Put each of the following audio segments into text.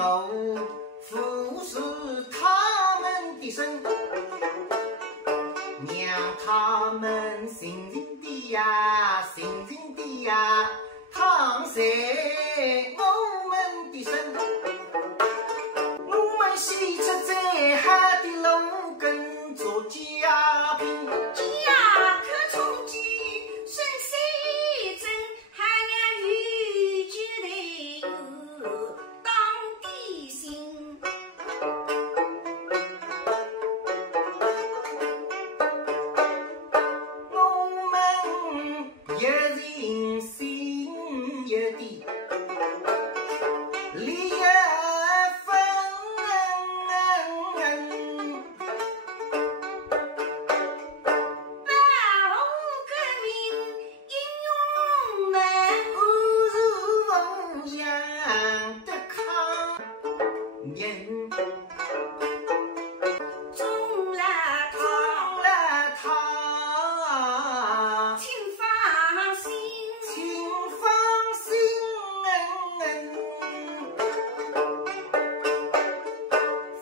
我服侍他们的身，让他们信任的呀，信任的呀，淌在我们的身。我们洗出再海的路根做家贫，家可充饥，身虽真，还要有酒头当地心。我们一人心一地，力一分。八路革命英勇们，我是弘扬的抗人，中了中了他，请放心，请放心。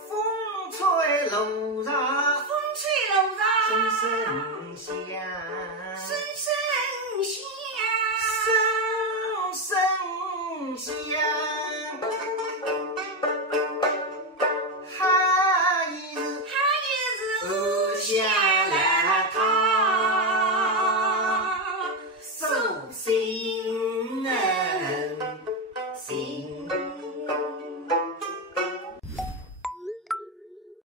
风吹路上，风吹路声上，声响，声声响，声声响。还一日还有是故乡。